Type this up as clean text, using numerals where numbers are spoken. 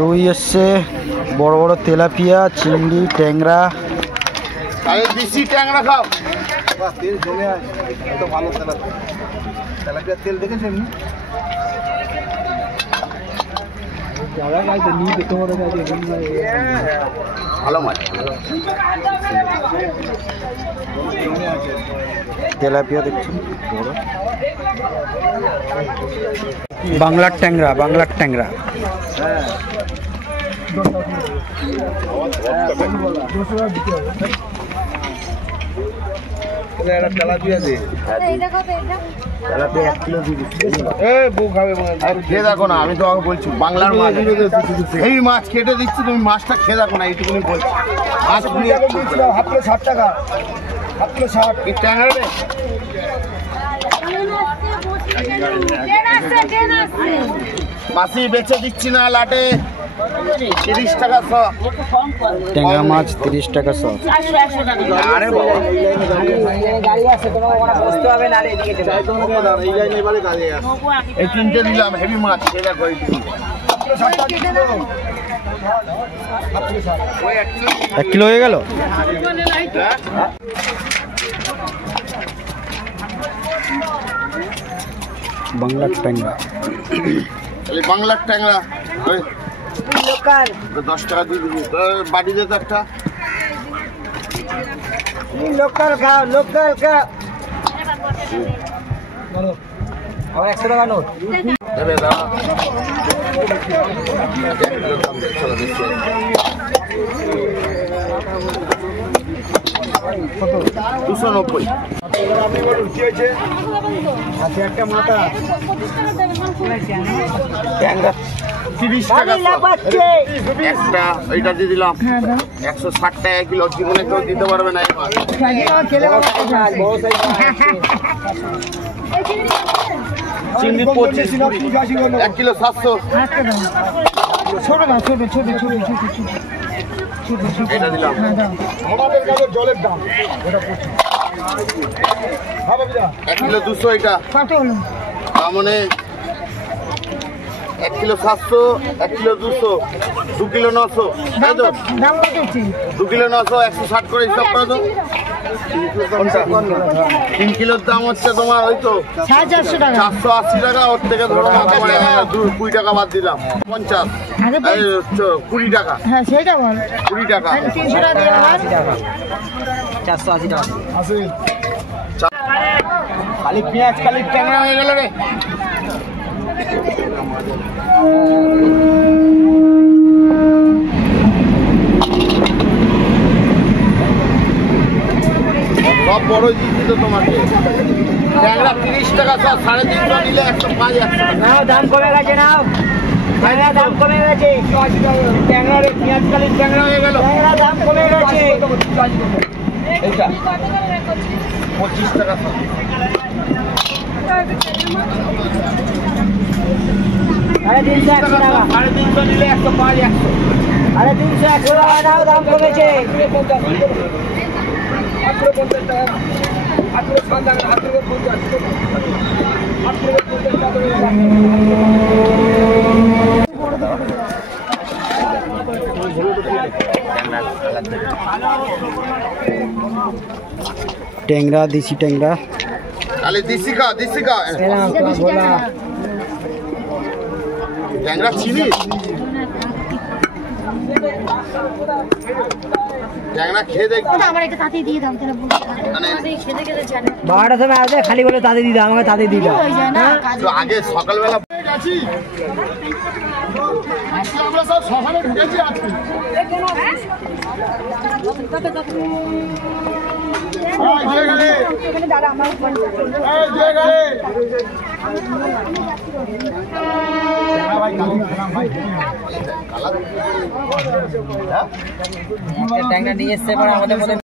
রুই এসছে, বড় বড় তেলাপিয়া, চিংড়ি, ট্যাংরা। দেশি ট্যাংরা খাও। তেল জমে আছে, এত ভালো তেলাপিয়া। তেলাপিয়ার তেল দেখেছো এমনি? ভালো মাছ। তেলাপিয়া দেখছেন বড়। বাংলার ট্যাংরা, বাংলার ট্যাংরা। তেলাপিয়া দে, তেলাপিয়া 1 কিলো দিয়ে দিচ্ছি। খেয়ে দেখো না, আমি তো আগে বলছি বাংলার মাছ, এই মাছ কেটে দিচ্ছি, তুমি মাছটা খেয়ে দেখো না, এইটুকুনি বলছি। মাছ হাফ কিলো 60 টাকা, হাফ কিলো 60। এই ট্যাংরা রে মাছি বেচে দিচ্ছি না, লাটে 30 টাকা শ। ট্যাংরা মাছ 30 টাকা শ। আরে বাবা, এই 3টে দিলাম, হেভি মাছ। খেয়ে দেখো এইটুকু। 1 কিলো হয়ে গেল। বাংলার ট্যাংরা, বাংলার ট্যাংরা 10 টাকা দিয়ে দিবি। বাড়ি দে তো একটা। লোকাল খাও, লোকাল খাও। 100 টাকা নোট দেবে দাও। 290। একটা মাথা ট্যাংরা 30 টাকা একটা। এইটা দিয়ে দিলাম 160 টাকা কিলো। জীবনে কেউ দিতে পারবে না এই মাছ। চিংড়ি 25, 1 কিলো 700। এটা দিলাম। আমাদের কাছে জলের দাম 1 কিলো 200। এটা মানে 1 কিলো 700, 1 কিলো 200, 2 কিলো 900। তাই তো 2 কিলো 900, 160 করে হিসাব করে তো। 3 কিলোর দাম হচ্ছে তোমার ওই তো 480 টাকা। ওর থেকে ধরো 20 টাকা বাদ দিলাম, 50, 20 টাকা। হ্যাঁ সেটা বল, 20 টাকা, 300 টাকা দিয়ে দেওয়া। 480 টাকা। খালি পেঁয়াজ, খালি ট্যাংরা হয়ে গেল রে। সব বড় দিচ্ছি তো তোমাকে। ট্যাংরা 30 টাকা সব, 350 নিলে 105, 100 টাকা। নাও, দাম কমে গেছে, নাও ট্যাংরা দাম কমে গেছে। ট্যাংরা রে, পেঁয়াজ খালি ট্যাংরা হয়ে গেল। ট্যাংরা দাম কমে গেছে। এইটা 25 টাকা সব। আরে 300, 100 টাকা। 350 নিলে 105, 100। আরে 300, 100 টাকা নাও, দাম কমেছে। ট্যাংরা, দেশি ট্যাংরা। খালি দেশি খা, দেশি খা। ট্যাংরা চিনি, ট্যাংরা খেয়ে দেখ। আমার একটা তাতে দিয়ে দাও, তাহলে খেতে খেতে জানে 12টার সময় আসবে, খালি বলে তাতে দিদা, আমাকে তাতে দিদা। তো আগে সকালবেলা আমরা সব সকালে ঢুকেছি আজকে। দাদা আমার ট্যাংরা নিয়ে এসছে আমাদের মধ্যে।